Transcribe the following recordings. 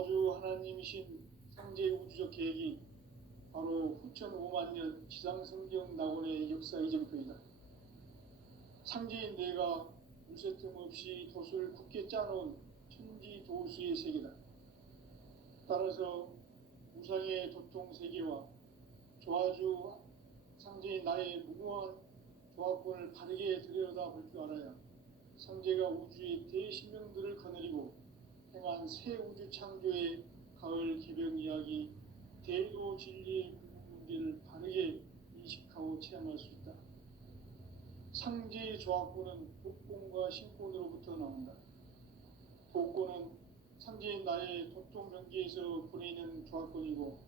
조아주 하나님이신 상제 우주적 계획이 바로 후천 5만 년 지상성경 낙원의 역사 이정표이다. 상제인 내가 물새틈 없이 돛을 굳게 짜놓은 천지 도수의 세계다. 따라서 우상의 도통 세계와 조아주 상제인 나의 무궁한 조합권을 바르게 들여다볼 줄 알아야 상제가 우주의 대신명들을 거느리고 행한 새 우주 창조의 가을 개벽 이야기, 대도 진리의 문제를 바르게 인식하고 체험할 수 있다. 상제의 조합권은 독권과 신권으로부터 나온다. 독권은 상제인 나의 도통 경계에서 보내는 조합권이고,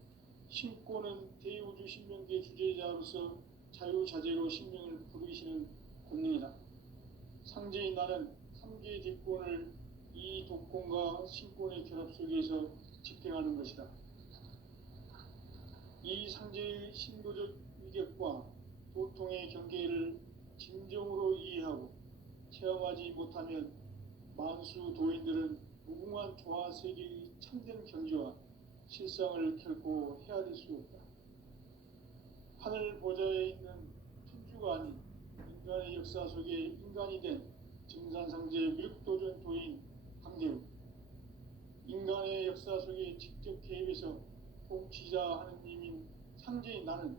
신권은 대우주 신명계 주제자로서 자유자재로 신명을 부르시는 권능이다. 상제인 나는 3개의 뒷권을 이 독권과 신권의 결합 속에서 집행하는 것이다. 이 상제의 신도적 위격과 도통의 경계를 진정으로 이해하고 체험하지 못하면 만수 도인들은 무궁한 조화세계의 참된 경지와 실상을 결코 헤아릴 수 없다. 하늘 보좌에 있는 천주가 아닌 인간의 역사 속에 인간이 된 증산상제 미륵도전 도인 강대우, 인간의 역사 속에 직접 개입해서 통치자 하느님인 상제인 나는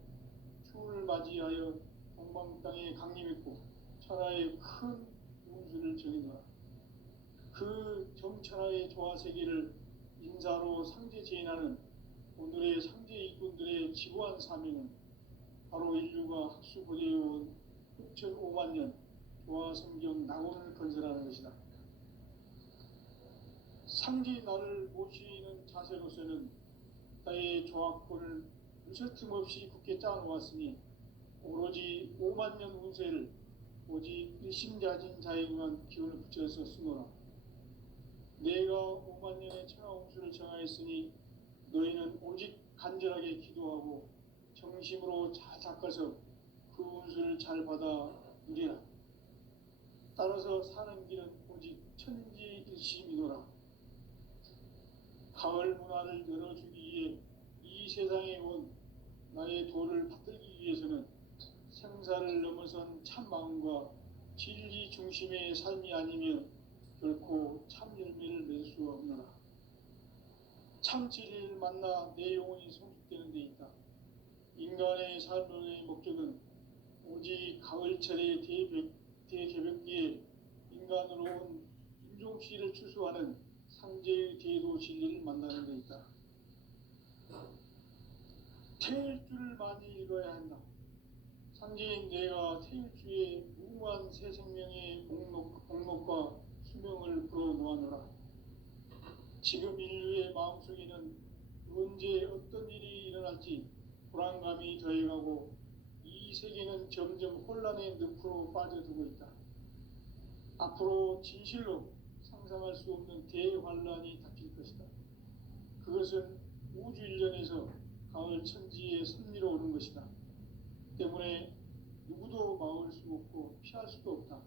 추운을 맞이하여 동방 땅에 강림했고 천하의 큰 운수를 정해놓아 그 정천하의 조화세계를 인사로 상제 제인하는 오늘의 상제 일꾼들의 지구한 사명은 바로 인류가 학수고대해온 6,5만 년 조화성경 낙원을 건설하는 것이다. 상제인 나를 모시는 자세로서는 나의 조합권을 무쇠틈 없이 굳게 짜놓았으니 오로지 5만 년 운세를 오직 일심자진 자에게만 기운을 붙여서 쓰노라. 내가 5만 년의 천하운수를 정하였으니 너희는 오직 간절하게 기도하고 정심으로 잘 닦아서 그 운수를 잘 받아 누리라. 따라서 사는 길은 오직 천지일심이노라. 가을 문화를 열어주기 위해 이 세상에 온 나의 도를 받들기 위해서는 생사를 넘어선 참 마음과 진리 중심의 삶이 아니면 결코 참 열매를 맺을 수 없노라. 참 진리를 만나 내 영혼이 성숙되는 데 있다. 인간의 삶의 목적은 오직 가을철의 대개벽기에 인간으로 온 인종씨를 추수하는 상제의 대도 진리를 만나는 데 있다. 태일주를 많이 읽어야 한다. 상제인 내가 태일주의 무궁한 새 생명의 목록과 수명을 불어놓아노라. 지금 인류의 마음속에는 언제 어떤 일이 일어날지 불안감이 더해가고 이 세계는 점점 혼란의 늪으로 빠져들고 있다. 앞으로 진실로 상상할 수 없는 대환란이 닥칠 것이다. 그것은 우주 일련에서 가을 천지의 섭리로 오는 것이다. 때문에 누구도 막을 수 없고 피할 수도 없다.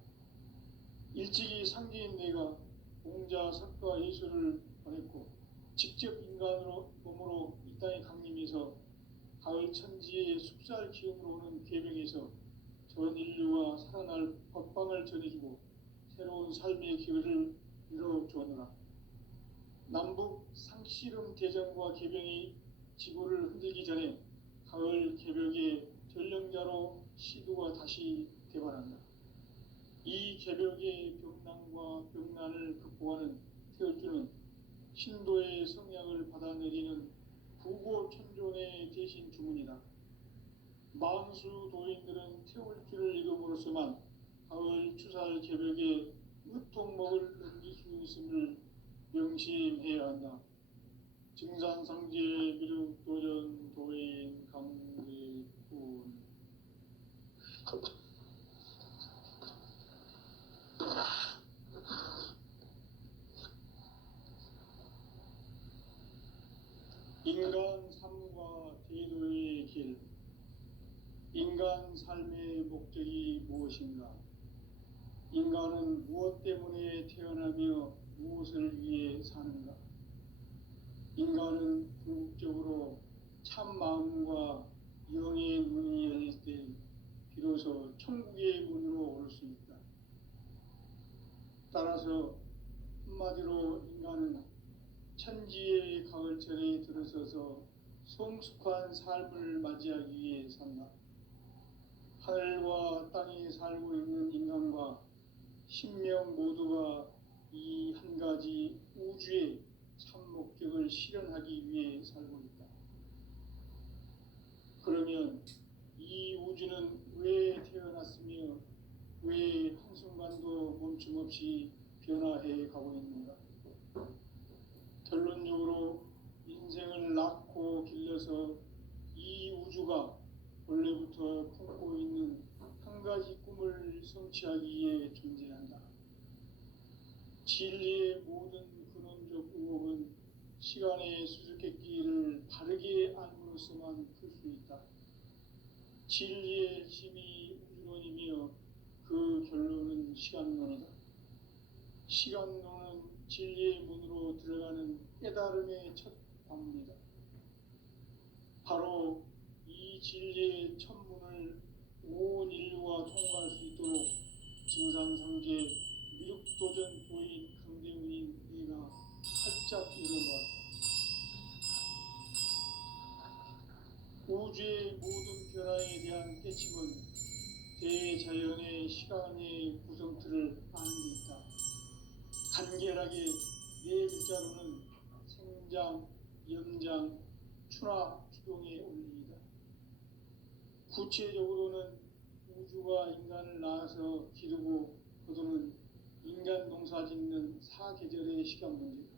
일찍이 상제인 내가 공자, 석가, 예수를 보냈고 직접 인간으로 몸으로 이 땅에 강림해서 가을 천지의 숲살 기운으로 오는 계명에서 전 인류와 살아날 법방을 전해주고 새로운 삶의 기회를 이뤄주었노라. 남북 상씨름 대전과 개병이 지구를 흔들기 전에 가을 개벽의 전령자로 시도가 다시 개발한다. 이 개벽의 병난과 병난을 극복하는 태울주는 신도의 성향을 받아내리는 부고천존의 대신 주문이다. 만수 도인들은 태울주를 읽음으로써만 가을 추살 개벽에 으통목을 넘길 수 있음을 명심해야 한다. 증산상제 미륵도전 도인 강대군. 인간 삶과 대도의 길. 인간 삶의 목적이 무엇인가? 인간은 무엇 때문에 태어나며 무엇을 위해 사는가? 참 마음과 영의 문이 열릴 때 비로소 천국의 문으로 올 수 있다. 따라서 한마디로 인간은 천지의 가을철에 들어서서 성숙한 삶을 맞이하기 위해 산다. 하늘과 땅에 살고 있는 인간과 신명 모두가 이 한 가지 우주의 참 목적을 실현하기 위해 살고 있다. 그러면 이 우주는 왜 태어났으며 왜 한순간도 멈춤 없이 변화해 가고 있는가? 결론적으로 인생을 낳고 길러서 이 우주가 원래부터 품고 있는 한 가지 꿈을 성취하기 위해 존재한다. 진리의 모든 근원적 의혹은 시간의 수수께끼를 바르게 알므로써만 풀 수 있다. 진리의 핵심이 우주론이며 그 결론은 시간론이다. 시간론은 진리의 문으로 들어가는 깨달음의 첫 방문이다. 바로 이 진리의 첫 문을 온 인류가 통과할 수 있도록 증산상제 미륵도전 도인 강대훈인 네가 활짝 열어놓았다. 우주의 모든 변화에 대한 깨침은 대자연의 시간의 구성틀을 아는 데 있다. 간결하게 네 글자로는 생장, 연장, 추나 추동의 원리이다. 구체적으로는 우주가 인간을 낳아서 기르고 거두는 인간 농사 짓는 사계절의 시간 문제다.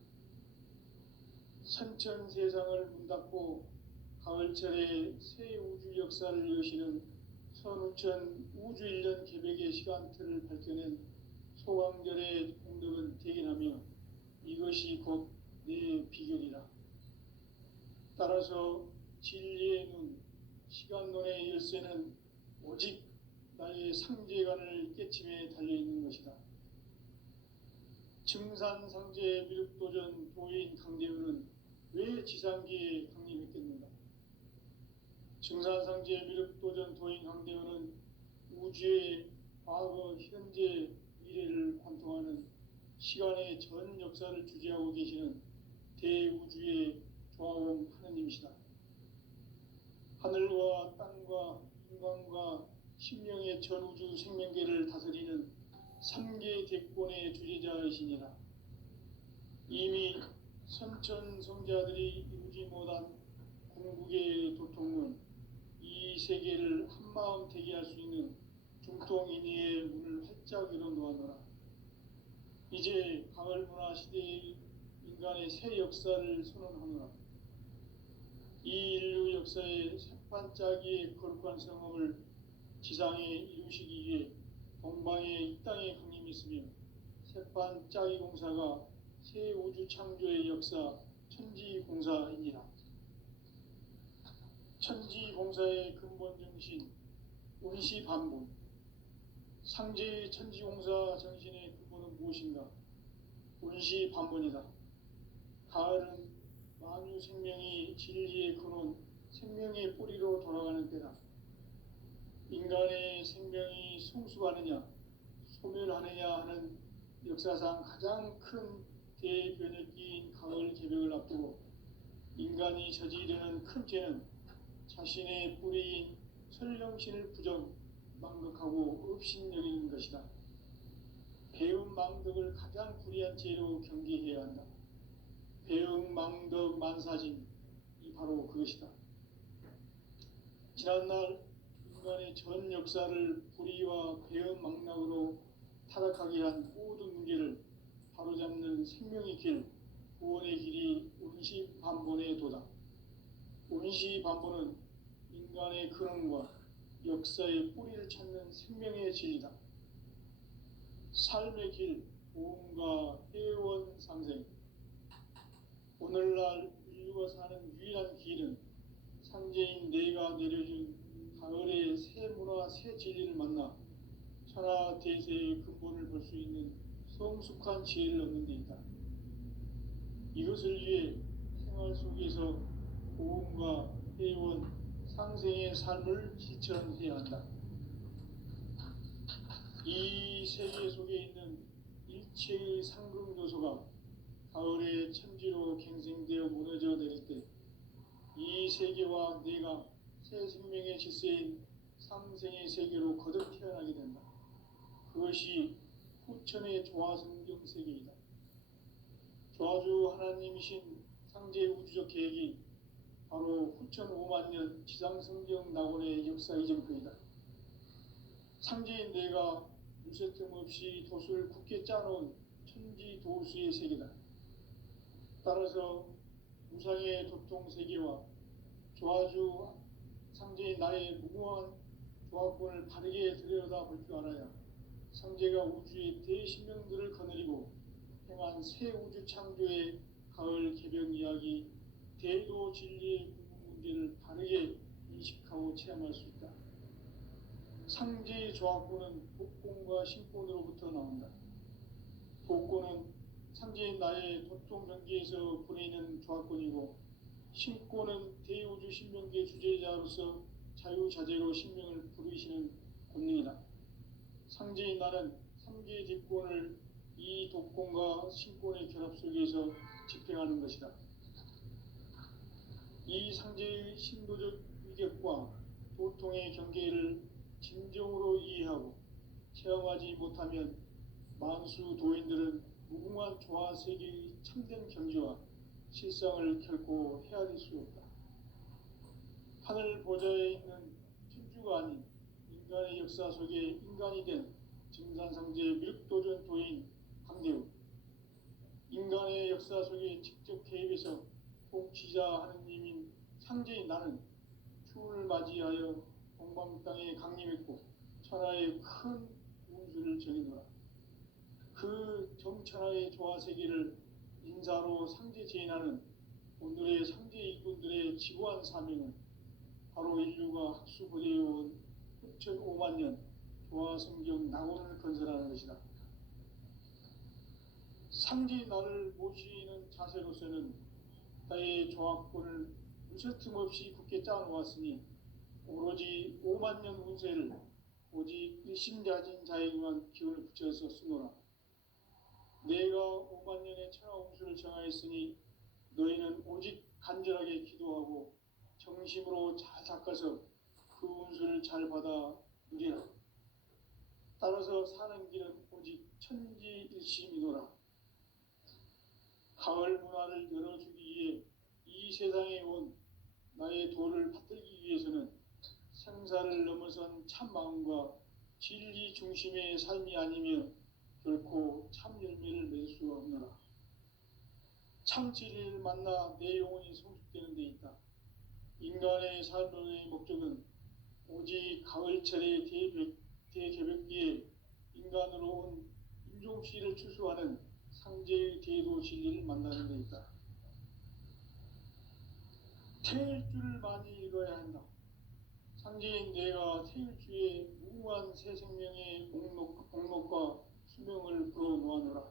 선천 세상을 문 닫고 가을철에 새 우주 역사를 여시는 선우천 우주 1년 계백의 시간틀을 밝혀낸 소강절의 공덕은 대견하며 이것이 곧 내 비결이라. 따라서 진리의 눈, 시간론의 열쇠는 오직 나의 상제관을 깨침에 달려있는 것이다. 증산상제 미륵도전 도인 강대훈은 왜 지상기에 강림했겠는가? 증산상제 미륵도전 도인 강대훈은 우주의 과거, 현재, 미래를 관통하는 시간의 전 역사를 주재하고 계시는 대우주의 조화원 하느님이시다. 하늘과 땅과 인간과 신명의 전우주 생명계를 다스리는 3계 대권의 주재자이시니라. 이미 선천성자들이 이루지 못한 궁극의 도통은 이 세계를 한마음 되게 할 수 있는 중통인의의 문을 활짝 열어놓았노라. 이제 가을 문화 시대의 인간의 새 역사를 선언하노라. 이 인류 역사의 새반짝이의 거룩한 성험을 지상에 이루시기 위해 동방에 이 땅에 강림했으며 새반짝이 공사가 새 우주 창조의 역사 천지공사이니라. 천지공사의 근본 정신 운시반본. 상제의 천지공사 정신의 근본은 무엇인가? 운시반본이다. 가을은 만유 생명이 진리의 근원, 생명의 뿌리로 돌아가는 때다. 인간의 생명이 성숙하느냐, 소멸하느냐 하는 역사상 가장 큰 대변혁기인 가을 개벽을 앞두고 인간이 저지르는 큰 죄는 자신의 뿌리인 설령신을 부정, 망극하고 업신여기는 것이다. 배움 망덕을 가장 불의한 죄로 경계해야 한다. 배움 망덕 만사진, 이 바로 그것이다. 지난날 인간의 전 역사를 불의와 배움 망락으로 타락하게 한 모든 문제를 바로잡는 생명의 길, 구원의 길이 운시반본의 도다. 운시반본은 인간의 근원과 역사의 뿌리를 찾는 생명의 진리다. 삶의 길, 보험과 회원 상생. 오늘날 인류가 사는 유일한 길은 상제인 내가 내려준 가을의 새 문화, 새 진리를 만나 천하 대세의 근본을 볼 수 있는 성숙한 지혜를 얻는 데 있다. 이것을 위해 생활 속에서 보험과 해온 상생의 삶을 실천해야 한다. 이 세계 속에 있는 일체의 상극 요소가 가을의 천지로 갱생되어 무너져 내릴 때 이 세계와 내가 새 생명의 질서인 상생의 세계로 거듭 태어나게 된다. 그것이 후천의 조화성경 세계이다. 조화주 하나님이신 상제 우주적 계획이 바로 후천 5만 년 지상성경 낙원의 역사 이전표이다. 상제인 내가 무쇠틈 없이 도수를 굳게 짜놓은 천지 도수의 세계다. 따라서 무상의 도통 세계와 조화주 상제인 나의 무궁한 조화권을 바르게 들여다볼 줄 알아야 상제가 우주의 대신명들을 거느리고 행한 새 우주 창조의 가을 개벽 이야기, 대도 진리의 궁극 문제를 바르게 인식하고 체험할 수 있다. 상제의 조화권은 복권과 신권으로부터 나온다. 복권은 상제인 나의 도통 경계에서 보내는 조화권이고, 신권은 대우주 신명계 주제자로서 자유자재로 신명을 부르시는 권능이다. 상제인 나는 3개의 뒷권을 이 독권과 신권의 결합 속에서 집행하는 것이다. 이 상제의 신도적 위격과 도통의 경계를 진정으로 이해하고 체험하지 못하면 만수 도인들은 무궁한 조화세계의 참된 경지와 실상을 결코 헤아릴 수 없다. 하늘 보좌에 있는 천주가 아닌 인간의 역사 속에 인간이 된 증산상제 밀도전 도인 강대우, 인간의 역사 속에 직접 개입해서 통치자 하느님인 상제인 나는 추운을 맞이하여 동방 땅에 강림했고 천하의 큰 운수를 정해놓아 그 정천하의 조화세계를 인사로 상제 제인하는 오늘의 상제 일꾼들의 지구한 사명은 바로 인류가 학수부대해온 후천 5만 년 조화성경 낙원을 건설하는 것이다. 상제인 나를 모시는 자세로서는 나의 조화권을 무쇠틈 없이 굳게 짜놓았으니 오로지 5만 년 운세를 오직 일심자진 자에게만 기운을 붙여서 쓰노라. 내가 5만 년의 천하 운수를 정하였으니 너희는 오직 간절하게 기도하고 정심으로 잘 닦아서 그 운수를 잘 받아 누리라. 따라서 사는 길은 오직 천지일심이노라. 가을 문화를 열어주기 위해 이 세상에 온 나의 도를 받들기 위해서는 생사를 넘어선 참 마음과 진리 중심의 삶이 아니면 결코 참 열매를 맺을 수 없노라. 참 진리를 만나 내 영혼이 성숙되는 데 있다. 인간의 삶의 목적은 오직 가을철의 대개벽기에 인간으로 온 인종씨를 추수하는 상제의 대도 진리를 만나는 데 있다. 태일주를 많이 읽어야 한다. 상제인 내가 태일주의 무궁한 새 생명의 목록과 수명을 불어놓아노라.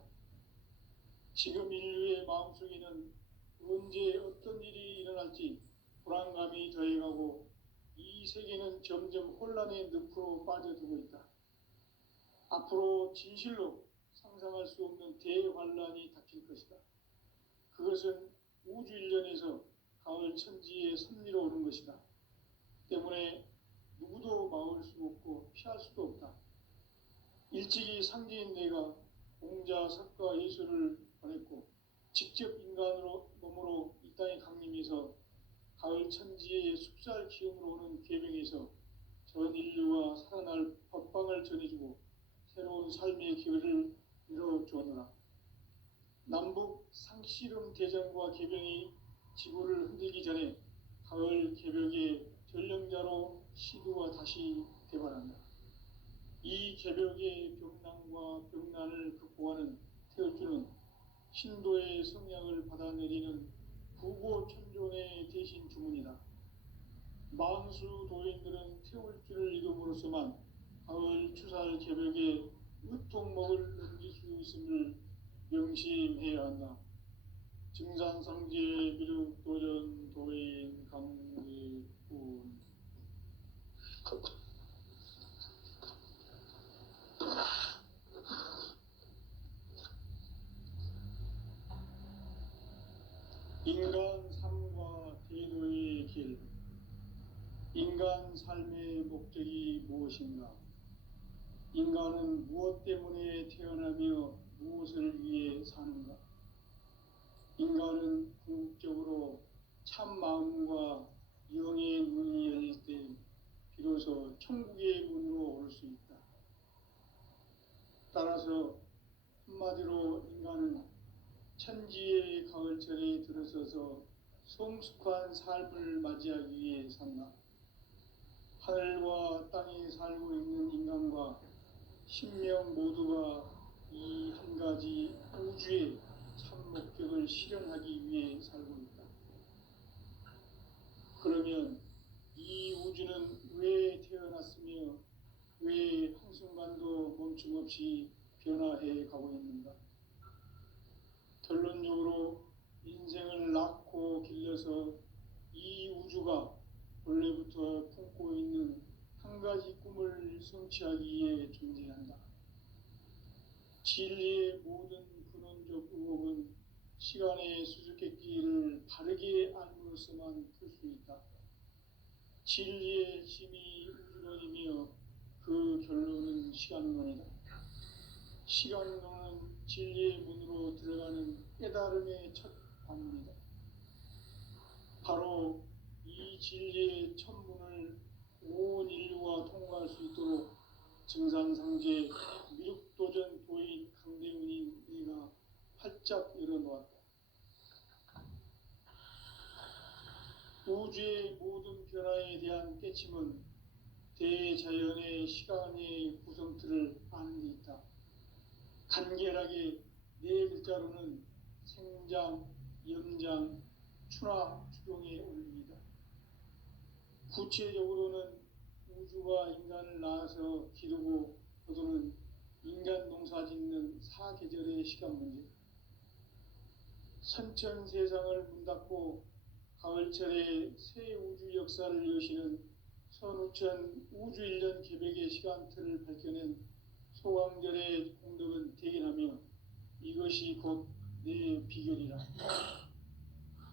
지금 인류의 마음속에는 언제 어떤 일이 일어날지 불안감이 더해가고 이 세계는 점점 혼란의 늪으로 빠져들고 있다. 앞으로 진실로 상상할 수 없는 대환란이 닥칠 것이다. 그것은 우주 일련에서 가을 천지의 섭리로 오는 것이다. 때문에 누구도 막을 수 없고 피할 수도 없다. 일찍이 상제인 내가 공자, 석가, 예수를 보냈고 직접 인간으로 몸으로 이 땅에 강림해서 가을 천지의 숙살 기움으로 오는 계명에서 전 인류와 살아날 법방을 전해주고 새로운 삶의 기회를 이뤄주었노라. 남북 상씨름 대전과 개병이 지구를 흔들기 전에 가을 개벽의 전령자로 시두가 다시 대발한다. 이 개벽의 병난과 병난을 극복하는 태울주는 신도의 성약을 받아내리는 부고천존의 대신 주문이다. 만수 도인들은 태울주를 이름으로서만 가을 추살 개벽에 의통목을 넘길 수 있음을 명심해야 한다. 증산상제 미륵도전 도인 강의군 인간 삶과 태도의 길. 인간 삶의 목적이 무엇인가? 인간은 무엇 때문에 태어나며 무엇을 위해 사는가? 인간은 궁극적으로 참 마음과 영의 문이 열릴 때 비로소 천국의 문으로 올 수 있다. 따라서 한마디로 인간은 천지의 가을철에 들어서서 성숙한 삶을 맞이하기 위해 산다. 하늘과 땅에 살고 있는 인간과 신명 모두가 이 한 가지 우주의 참 목적을 실현하기 위해 살고 있다. 그러면 이 우주는 왜 태어났으며 왜 한순간도 멈춤없이 변화해 가고 있는가? 결론적으로 인생을 낳고 길러서 이 우주가 원래부터 품고 있는 한 가지 꿈을 성취하기 위해 존재한다. 진리의 모든 근원적 의혹은 시간의 수수께끼를 바르게 알므로서만 풀 수 있다. 진리의 힘이 우주론이며 그 결론은 시간론이다. 시간론은 진리의 문으로 들어가는 깨달음의 첫 관문이다. 바로 이 진리의 첫 문을 온 인류가 통과할 수 있도록 증산상제 미륵도전 도인 강대훈인 내가 활짝 열어놓았다. 우주의 모든 변화에 대한 깨침은 대자연의 시간의 구성틀을 아는 데 있다. 간결하게 네 글자로는 생장, 염장, 추락, 추동의 원리이다. 구체적으로는 우주가 인간을 낳아서 기르고 거두는 인간 농사 짓는 사계절의 시간 문제. 선천 세상을 문 닫고 가을철에 새 우주 역사를 여시는 선우천 우주 1년 계백의 시간틀을 밝혀낸 소강절의 공덕은 대견하며 이것이 곧 내 비결이라.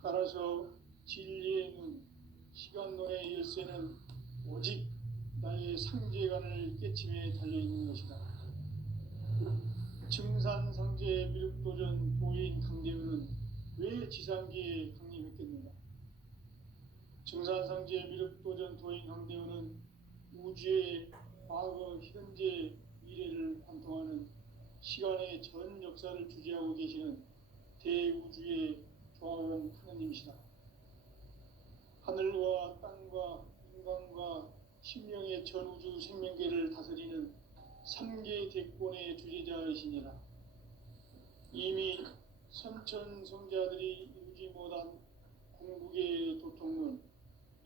따라서 진리의 문, 시간론의 열쇠는 오직 나의 상제관을 깨침에 달려있는 것이다. 증산상제 미륵도전 도인 강대훈은 왜 지상계에 강림했겠는가? 증산상제 미륵도전 도인 강대훈은 우주의 과거, 현재, 미래를 관통하는 시간의 전 역사를 주재하고 계시는 대우주의 조화원 하느님이시다. 하늘과 땅과 인간과 신명의 전우주 생명계를 다스리는 3계 대권의 주재자이시니라. 이미 선천 성자들이 이루지 못한 궁극의 도통문,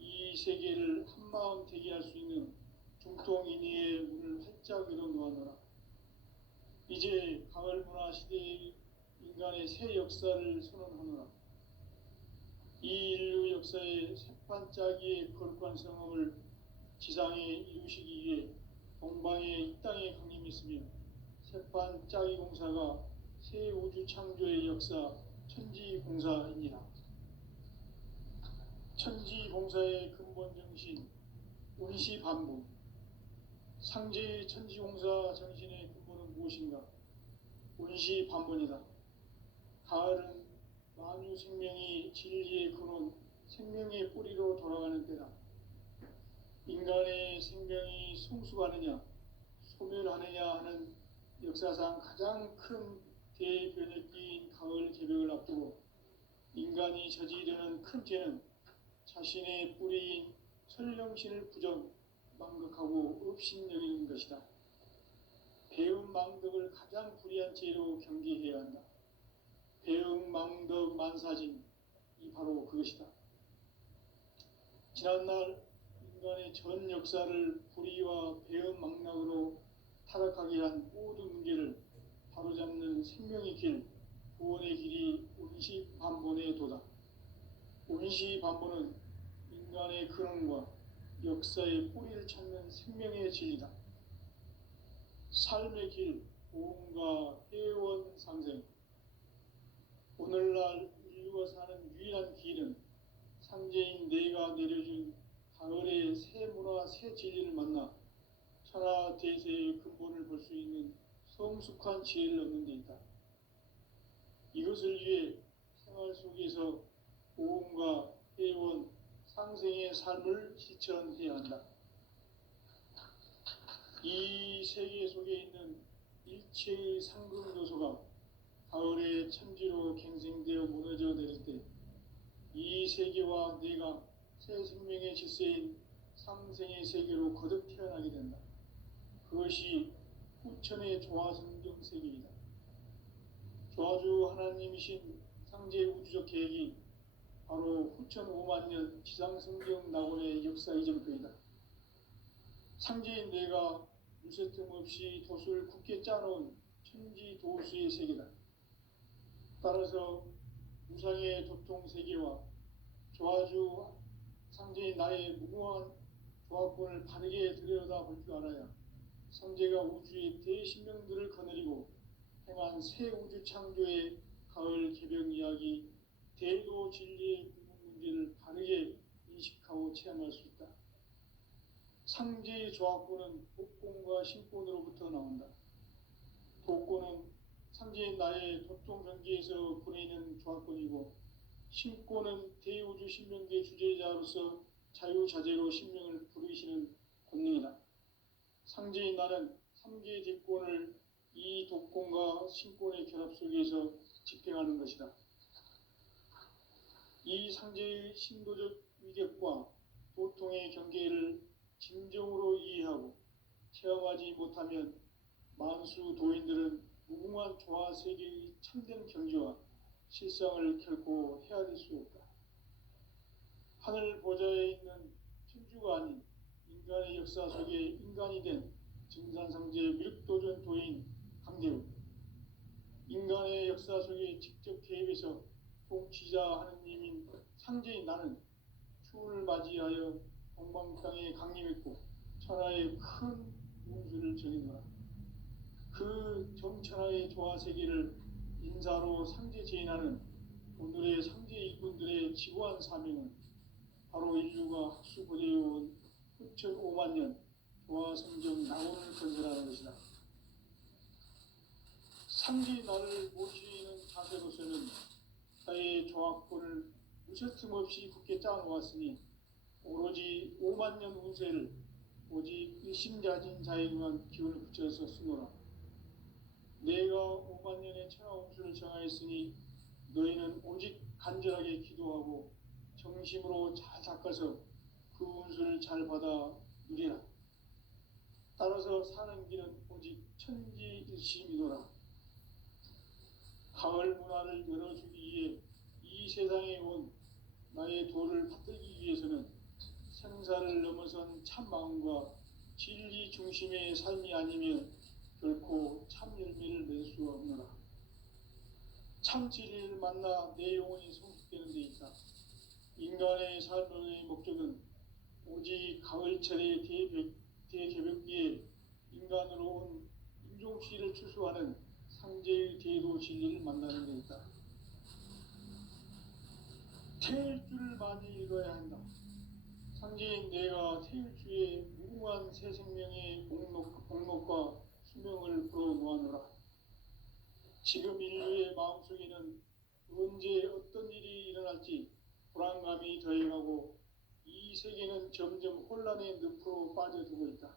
이 세계를 한마음 되게 할 수 있는 중통인의의 문을 활짝 열어놓아노라. 이제 가을 문화 시대의 인간의 새 역사를 선언하노라. 이 인류 역사의 새판짜기의 거룩한 성업을 지상에 이루시기 위해 동방에 이 땅에 강림했으며 새판짜기 공사가 새 우주 창조의 역사 천지공사이니라. 천지공사의 근본 정신 운시반복. 상제의 천지공사 정신의 근본은 무엇인가? 운시반복이다. 가을은 만유 생명이 진리의 근원, 생명의 뿌리로 돌아가는 때다. 인간의 생명이 성숙하느냐, 소멸하느냐 하는 역사상 가장 큰 대변혁기인 가을 개벽을 앞두고 인간이 저지르는 큰 죄는 자신의 뿌리인 설령신을 부정, 망극하고 업신여기는 것이다. 배움 망덕을 가장 불의한 죄로 경계해야 한다. 배움 망덕 만사진, 이 바로 그것이다. 지난날 인간의 전 역사를 불의와 배움 망락으로 타락하게 한 모든 문제를 바로잡는 생명의 길, 구원의 길이 운시반본에 도다. 운시반본은 인간의 근원과 역사의 뿌리를 찾는 생명의 진리다. 삶의 길, 보험과 회원 상생. 오늘날 인류가 사는 유일한 길은 상제인 내가 내려준 가을의 새 문화, 새 진리를 만나 천하 대세의 근본을 볼 수 있는 성숙한 지혜를 얻는 데 있다. 이것을 위해 생활 속에서 보험과 회원, 상생의 삶을 실천해야 한다. 이 세계 속에 있는 일체의 상금 요소가 가을의 천지로 갱생되어 무너져 내릴 때 이 세계와 내가 새 생명의 질서인 상생의 세계로 거듭 태어나게 된다. 그것이 후천의 조화성경 세계이다. 조화주 하나님이신 상제 우주적 계획이 바로 후천 5만 년 지상성경 낙원의 역사 이전표이다. 상제인 내가 물새틈 없이 도수를 굳게 짜놓은 천지 도수의 세계다. 따라서 우상의 도통 세계와 조화주 상제인 나의 무궁한 조합권을 바르게 들여다볼 줄 알아야 상제가 우주의 대신명들을 거느리고 행한 새 우주 창조의 가을 개벽 이야기, 대도 진리의 궁극 문제를 바르게 인식하고 체험할 수 있다. 상제의 조합권은 독권과 신권으로부터 나온다. 독권은 상제인 나의 도통 경계에서 보내는 조합권이고, 신권은 대우주 신명계 주제자로서 자유자재로 신명을 부르시는 권능이다. 상제인 나는 3개 대권을 이 독권과 신권의 결합 속에서 집행하는 것이다. 이 상제의 신도적 위력과 도통의 경계를 진정으로 이해하고 체험하지 못하면 만수 도인들은 무궁한 조화 세계의 참된 경지와 실상을 결코 헤아릴 수 없다. 하늘 보좌에 있는 천주가 아닌 인간의 역사 속에 인간이 된 증산상제 미륵도전 도인 강대우, 인간의 역사 속에 직접 개입해서 통치자 하느님인 상제인 나는 추운을 맞이하여 동방 땅에 강림했고 천하의 큰 운수를 정해노라. 그 정천하의 조화세계를 인사로 상제 제인하는 오늘의 상제 일꾼들의 지고한 사명은 바로 인류가 학수고대해온 후천 5만 년 조화성경 낙원을 건설하는 것이다. 상제의 나를 모시는 자세로서는 나의 조합권을 무쇠틈 없이 굳게 짜놓았으니 오로지 5만 년 운세를 오직 일심자진 자에게만 기운을 붙여서 쓰노라. 내가 5만 년의 천하 운수를 정하였으니 너희는 오직 간절하게 기도하고 정심으로 잘 닦아서 그 운수를 잘 받아 누리라. 따라서 사는 길은 오직 천지일심이노라. 가을 문화를 열어주기 위해 이 세상에 온 나의 도를 받들기 위해서는 생사를 넘어선 참 마음과 진리 중심의 삶이 아니면 결코 참 열매를 낼 수 없노라. 참 진리를 만나 내 영혼이 성숙되는 데 있다. 인간의 삶의 목적은 오직 가을철의 대개벽기에 인간으로 온 인종시를 추수하는 상제의 대도 진리를 만나는 데 있다. 태일주를 많이 읽어야 한다. 상제인 내가 태일주의 무궁한 새 생명의 목록과 수명을 불어놓아노라. 지금 인류의 마음속에는 언제 어떤 일이 일어날지 불안감이 더해가고 이 세계는 점점 혼란의 늪으로 빠져들고 있다.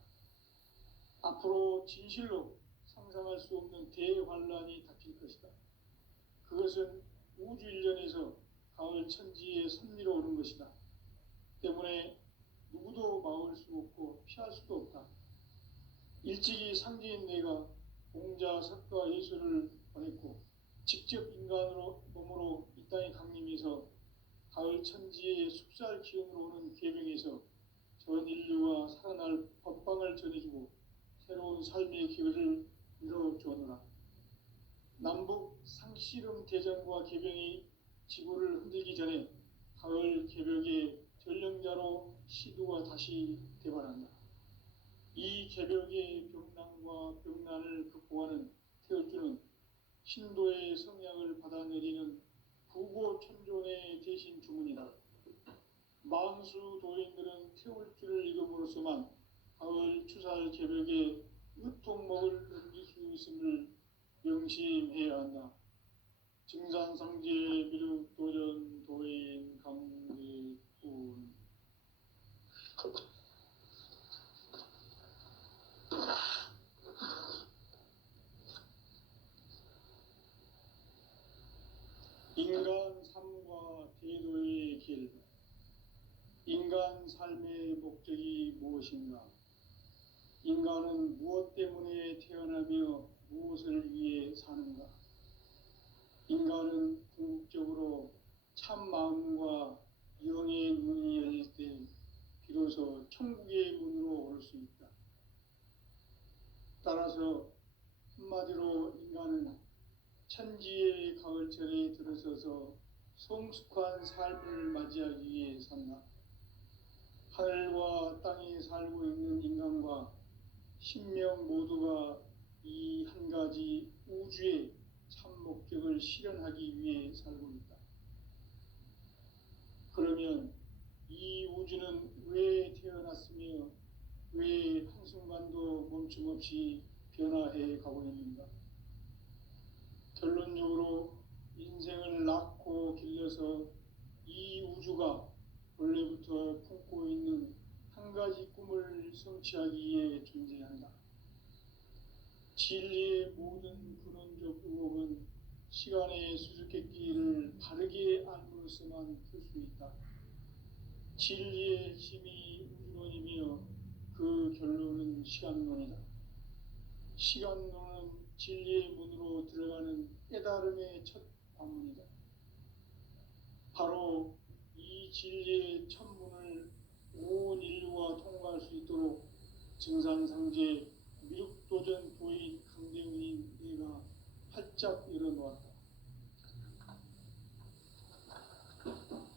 앞으로 진실로 상상할 수 없는 대환란이 닥칠 것이다. 그것은 우주 일련에서 가을 천지의 섭리로 오는 것이다. 때문에 누구도 막을 수 없고 피할 수도 없다. 일찍이 상제인 내가 공자, 석가, 예수를 보냈고 직접 인간으로 몸으로 이 땅에 강림해서 가을 천지의 숙살 기운으로 오는 계명에서 전 인류가 살아날 법방을 전해주고 새로운 삶의 기회를 이뤄주었노라. 남북 상씨름 대전과 개병이 지구를 흔들기 전에 가을 개벽의 전령자로 시두가 다시 대발한다. 이 개벽의 병난과 병난을 극복하는 태울주는 신도의 성약을 받아내리는 부고천존의 대신 주문이다. 만수 도인들은 태울주를 읽음으로써만 가을 추살 개벽의 으통목을 넘길 수 있음을 명심해야 한다. 증산상제 미륵도전 도인 강대훈. 인간 삶과 대도의 길. 인간 삶의 목적이 무엇인가? 인간은 무엇 때문에 태어나며 무엇을 위해 사는가? 인간은 궁극적으로 참 마음과 영의 문이 열릴 때 비로소 천국의 문으로 올 수 있다. 따라서 한마디로 인간은 천지의 가을철에 들어서서 성숙한 삶을 맞이하기 위해 산다. 하늘과 땅에 살고 있는 인간과 신명 모두가 이 한 가지 우주의 참 목적을 실현하기 위해 살고 있다. 그러면 이 우주는 왜 태어났으며 왜 한순간도 멈춤없이 변화해 가고 있는가? 결론적으로 인생을 낳고 길러서 이 우주가 원래부터 품고 있는 한 가지 꿈을 성취하기 위해 존재한다. 진리의 모든 근원적 의혹은 시간의 수수께끼를 바르게 알므로써만 풀 수 있다. 진리의 핵심이 우주론이며 그 결론은 시간론이다. 시간론은 진리의 문으로 들어가는 깨달음의 첫 관문이다. 바로 이 진리의 첫 문을 온 인류가 통과할 수 있도록 증산상제 미륵도전 도인 강대훈인 내가 활짝 열어놓았다.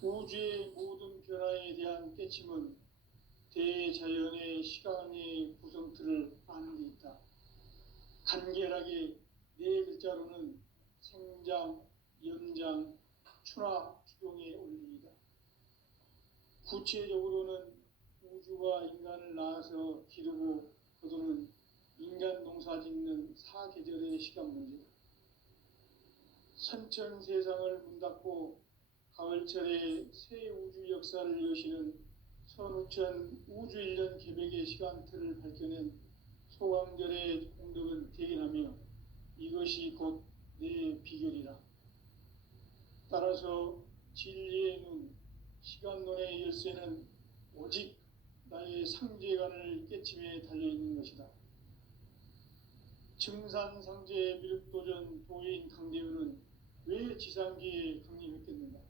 우주의 모든 변화에 대한 깨침은 대자연의 시간의 구성틀을 아는 데 있다. 간결하게 네 글자로는 생장, 연장, 추락, 추동의 원리이다. 구체적으로는 우주가 인간을 낳아서 기르고 거두는 인간 농사 짓는 사계절의 시간 문제다. 선천 세상을 문 닫고 가을철에 새 우주 역사를 여시는 선우천 우주 1년 개벽의 시간틀을 밝혀낸 소강절의 공덕은 대견하며 이것이 곧 내 비결이라. 따라서 진리의 눈, 시간론의 열쇠는 오직 나의 상제관을 깨침에 달려있는 것이다. 증산상제 미륵도전 도인 강대훈은 왜 지상기에 강림했겠는가?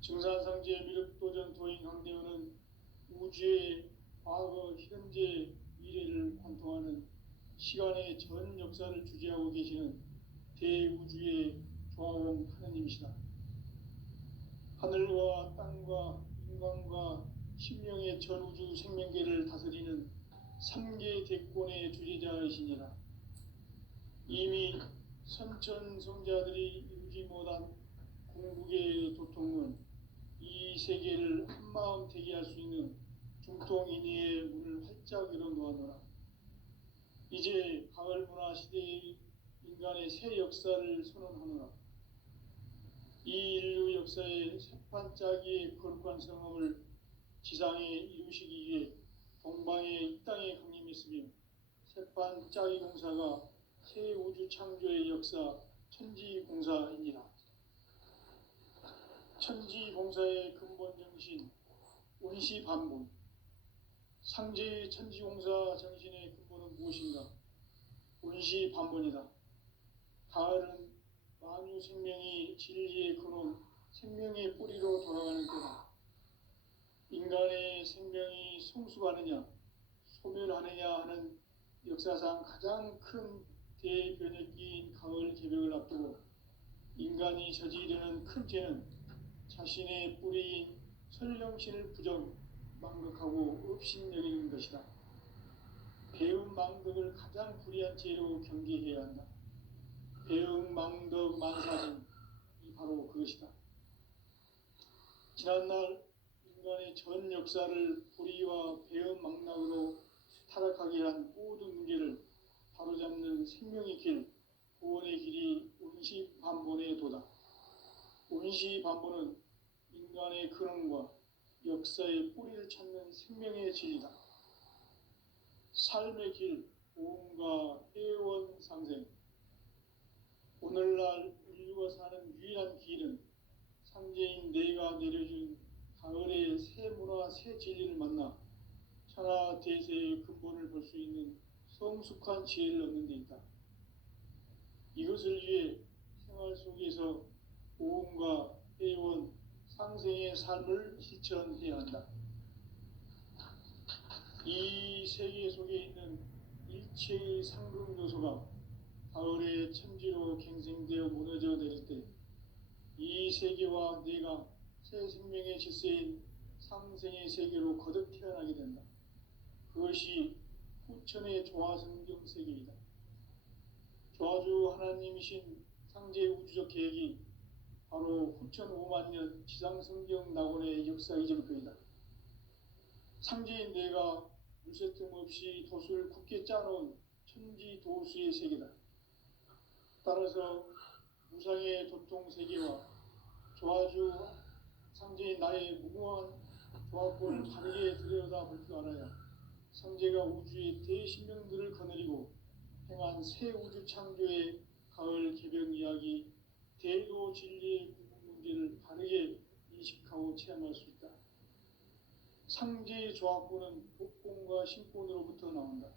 증산상제 미륵도전 도인 강대훈은 우주의 과거, 현재, 미래를 관통하는 시간의 전 역사를 주재하고 계시는 대우주의 조화원 하느님이시다. 하늘과 땅과 인간과 신명의 전우주 생명계를 다스리는 3계 대권의 주재자이시니라. 이미 선천성자들이 이루지 못한 궁극의 도통은 이 세계를 한마음 되게 할 수 있는 중통인의의 문을 활짝 열어놓아노라. 이제 가을 문화 시대의 인간의 새 역사를 선언하노라. 이 인류 역사의 새판짜기의 거룩한 성업을 지상에 이루시기 위해 동방의 이 땅에 강림했으며 새판짜기 공사가 새 우주 창조의 역사 천지공사이니라. 천지공사의 근본 정신 운시반문. 상제의 천지공사 정신의 근본은 무엇인가? 운시반문이다. 가을은 만유 생명이 진리의 근원, 생명의 뿌리로 돌아가는 때다. 인간의 생명이 성숙하느냐, 소멸하느냐 하는 역사상 가장 큰 대변혁기인 가을 개벽을 앞두고 인간이 저지르는 큰 죄는 자신의 뿌리인 설령신을 망각하고 업신여기는 것이다. 배은망덕을 가장 불의한 죄로 경계해야 한다. 배은망덕 만사진이 바로 그것이다. 지난날 인간의 전 역사를 불의와 배은망락으로 타락하게 한 모든 문제를 바로잡는 생명의 길, 구원의 길이 운시반본의 도다. 운시반본은 인간의 근원과 역사의 뿌리를 찾는 생명의 진리다. 삶의 길, 보험과 애원상생. 오늘날 인류가 사는 유일한 길은 상제인 내가 내려준 가을의 새 문화, 새 진리를 만나 천하 대세의 근본을 볼 수 있는 성숙한 지혜를 얻는 데 있다. 이것을 위해 생활 속에서 보험과 애원, 상생의 삶을 실천해야 한다. 이 세계 속에 있는 일체의 상승 요소가 가을의 천지로 갱생되어 무너져 내릴 때 이 세계와 내가 새 생명의 질서인 상생의 세계로 거듭 태어나게 된다. 그것이 후천의 조화성경 세계이다. 조화주 하나님이신 상제 우주적 계획이 바로 후천 5만년 지상성경 낙원의 역사 이전표이다. 상제인 내가 물새 틈 없이 돛을 굳게 짜놓은 천지 도수의 세계다. 따라서 무상의 도통 세계와 조화주 상제인 나의 무궁한 조화권을 바르게 들여다볼 줄 알아야 상제가 우주의 대신명들을 거느리고 행한 새 우주 창조의 가을 개벽 이야기, 대도 진리의 구분 문제를 바르게 인식하고 체험할 수 있다. 상제의 조화권은 독권과 신권으로부터 나온다.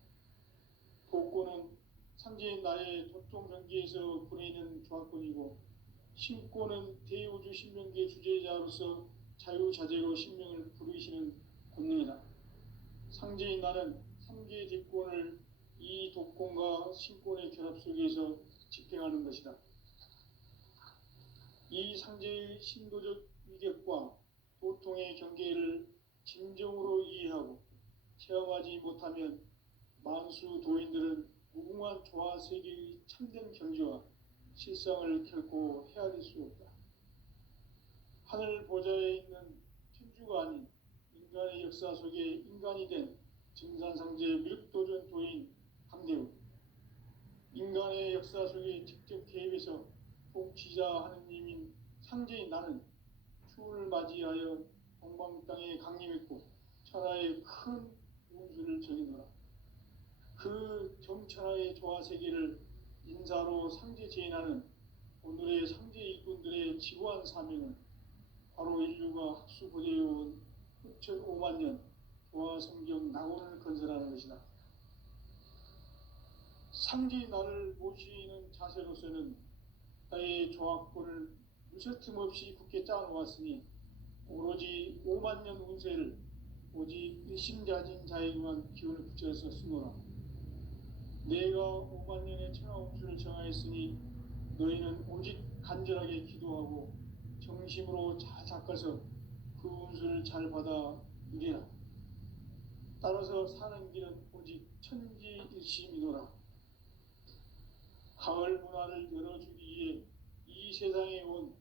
독권은 상제인 나의 도통 경계에서 보내는 조화권이고, 신권은 대우주 신명계 주제자로서 자유자재로 신명을 부르시는 권능이다. 상제인 나는 3개 대권을 이 독권과 신권의 결합 속에서 집행하는 것이다. 이 상제의 신도적 위격과 도통의 경계를 진정으로 이해하고 체험하지 못하면 만수 도인들은 무궁한 조화 세계의 참된 경지와 실상을 결코 헤아릴 수 없다. 하늘 보좌에 있는 천주가 아닌 인간의 역사 속에 인간이 된 증산상제 미륵도전 도인 강대우, 인간의 역사 속에 직접 개입해서 통치자 하느님인 상제인 나는 추운을 맞이하여 동방 땅에 강림했고 천하의 큰 운수를 정해노라. 그 정천하의 조화세계를 인사로 상제 제인하는 오늘의 상제 일꾼들의 지구한 사명은 바로 인류가 학수고대해온 후천 5만년 조화성경 낙원을 건설하는 것이다. 상제의 나를 모시는 자세로서는 나의 조화권을 무쇠틈 없이 굳게 짜놓았으니 오로지 5만년 운세를 오직 일심자진 자에게만 기운을 붙여서 쓰노라. 내가 5만년의 천하 운수를 정하였으니 너희는 오직 간절하게 기도하고 정심으로 잘 닦아서 그 운수를 잘 받아 누리라. 따라서 사는 길은 오직 천지일심이노라. 가을 문화를 열어주기 위해 이 세상에 온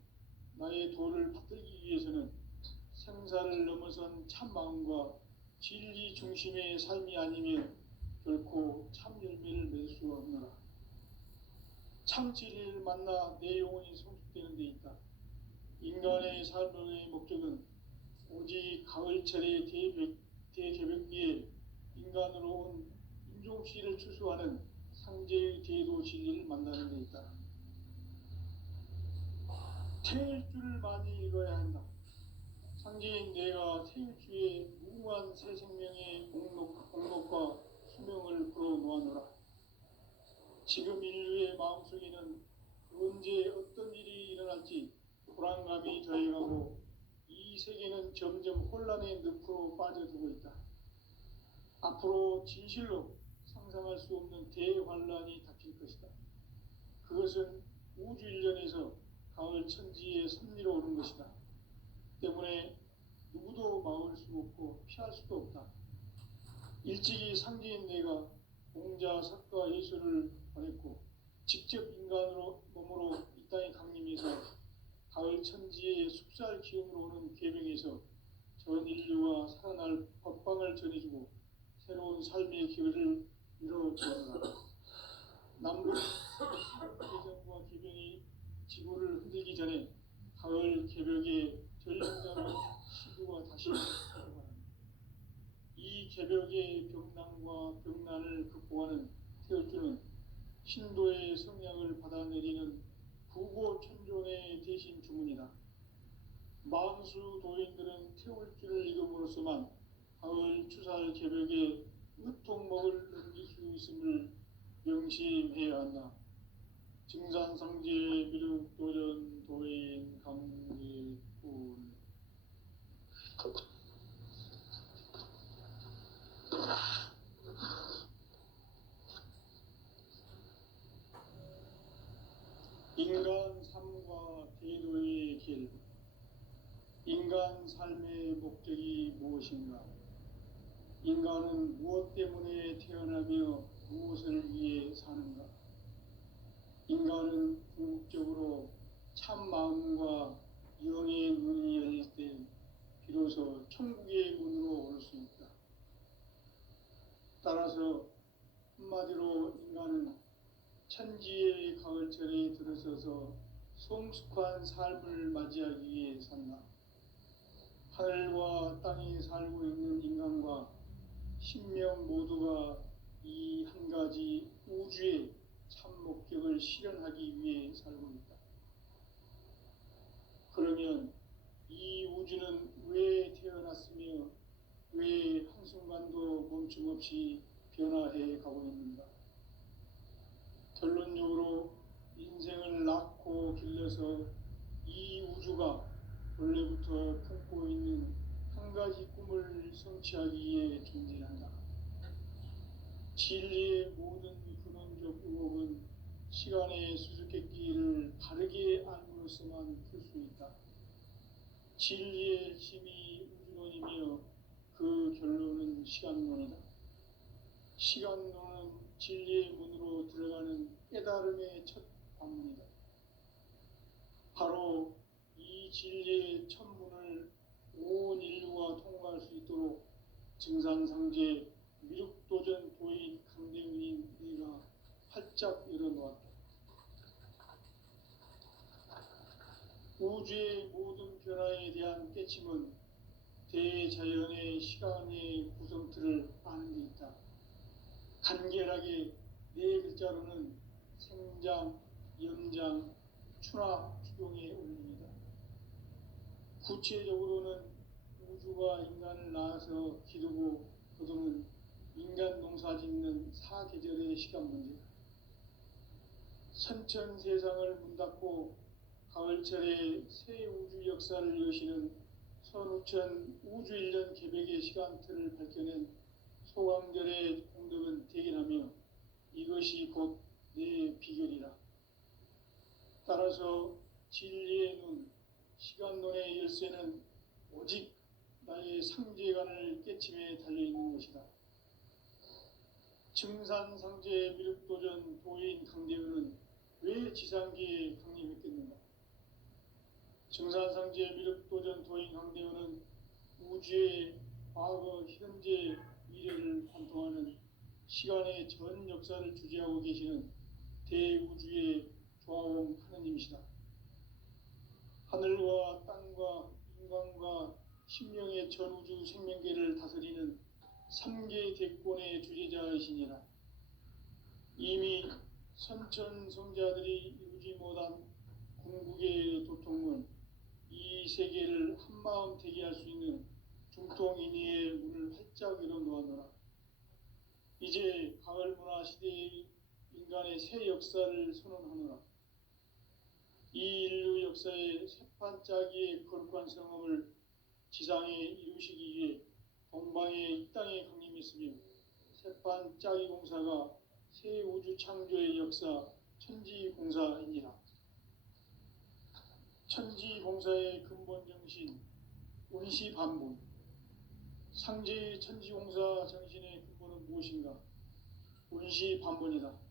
나의 도를 받들기 위해서는 생사를 넘어선 참마음과 진리 중심의 삶이 아니면 결코 참 열매를 맺을 수가 없노라. 참 진리를 만나 내 영혼이 성숙되는 데 있다. 인간의 삶의 목적은 오직 가을철의 대개벽기에 인간으로 온 인종씨를 추수하는 상제의 대도 진리를 만나는 데 있다. 태일주를 많이 읽어야 한다. 상제인 내가 태일주의 무궁한 새 생명의 공록과 수명을 불어놓아노라. 지금 인류의 마음속에는 언제 어떤 일이 일어날지 불안감이 더해가고 이 세계는 점점 혼란의 늪으로 빠져들고 있다. 앞으로 진실로 상상할 수 없는 대환란이 닥칠 것이다. 그것은 우주 일련에서 가을 천지의 섭리로 오는 것이다. 때문에 누구도 막을 수 없고 피할 수도 없다. 일찍이 상제인 내가 공자, 석가, 예수를 보냈고 직접 인간으로 몸으로 이 땅에 강림해서 가을 천지의 숙살 기운으로 오는 계명에서 전 인류와 살아날 법방을 전해주고 새로운 삶의 기회를 이뤄주었다. 남북 개정과 개병이 지구를 흔들기 전에 가을 개벽의 전륜자로 시구가 다시 일어납니다. 이 개벽의 병난과 병난을 극복하는 태울주는 신도의 성약을 받아내리는 구고천존의 대신 주문이다. 만수 도인들은 태울주를 이름으로서만 가을 추살 개벽에 으통목을 넘길 수 있음을 명심해야 한다. 증산상제 미륵도전 도인 강제군 인간 삶과 대도의 길. 인간 삶의 목적이 무엇인가? 인간은 무엇 때문에 태어나며 무엇을 위해 사는가? 인간은 궁극적으로 참 마음과 영의 문이 열릴 때 비로소 천국의 문으로 올 수 있다. 따라서 한마디로 인간은 천지의 가을철에 들어서서 성숙한 삶을 맞이하기 위해 산다. 하늘과 땅에 살고 있는 인간과 신명 모두가 이 한 가지 우주의 참 목적을 실현하기 위해 살고 있다. 그러면 이 우주는 왜 태어났으며 왜 한순간도 멈춤없이 변화해 가고 있는가? 결론적으로 인생을 낳고 길러서 이 우주가 원래부터 품고 있는 한 가지 꿈을 성취하기 위해 존재한다. 진리의 모든 근원적 의혹은 시간의 수수께끼를 바르게 알므로서만 풀 수 있다. 진리의 힘이 우주론이며 그 결론은 시간론이다. 시간론은 진리의 문으로 들어가는 깨달음의 첫 관문이다. 바로 이 진리의 첫 문을 온 인류가 통과할 수 있도록 증산상제 미륵도전 도인 강대문인 네가 활짝 열어놓았다. 우주의 모든 변화에 대한 깨침은 대자연의 시간의 구성틀을 아는 데 있다. 간결하게 네 글자로는 생장, 연장, 추락, 추동의 원리입니다. 구체적으로는 우주가 인간을 낳아서 기르고 거두는 인간 농사 짓는 사계절의 시간 문제다. 선천 세상을 문 닫고 가을철에 새 우주 역사를 여시는 선우천 우주 일년 개벽의 시간틀을 밝혀낸 소강절의 공덕은 대견하며 이것이 곧 내 비결이라. 따라서 진리의 눈, 시간론의 열쇠는 오직 나의 상제관을 깨침에 달려있는 것이다. 증산상제 미륵도전 도인 강대현은 왜 지상계에 강림했겠는가? 증산상제 미륵도전 도인 강대현은 우주의 과거, 현재, 미래를 관통하는 시간의 전 역사를 주재하고 계시는 대우주의 조화원 하느님이시다. 하늘과 땅과 인간과 신명의 전우주 생명계를 다스리는 3계 대권의 주재자이시니라. 이미 선천성자들이 이루지 못한 궁극의 도통은 이 세계를 한마음 되게 할 수 있는 중통인의의 문을 활짝 열어놓았노라. 이제 가을 문화 시대의 인간의 새 역사를 선언하노라. 이 인류 역사의 새판짜기의 거룩한 성험을 지상에 이루시기 위해 동방의 이 땅에 강림했으며 색반 짜기 공사가 새 우주 창조의 역사 천지공사입니다. 천지공사의 근본 정신 운시반분. 상제의 천지공사 정신의 근본은 무엇인가? 운시반분이다.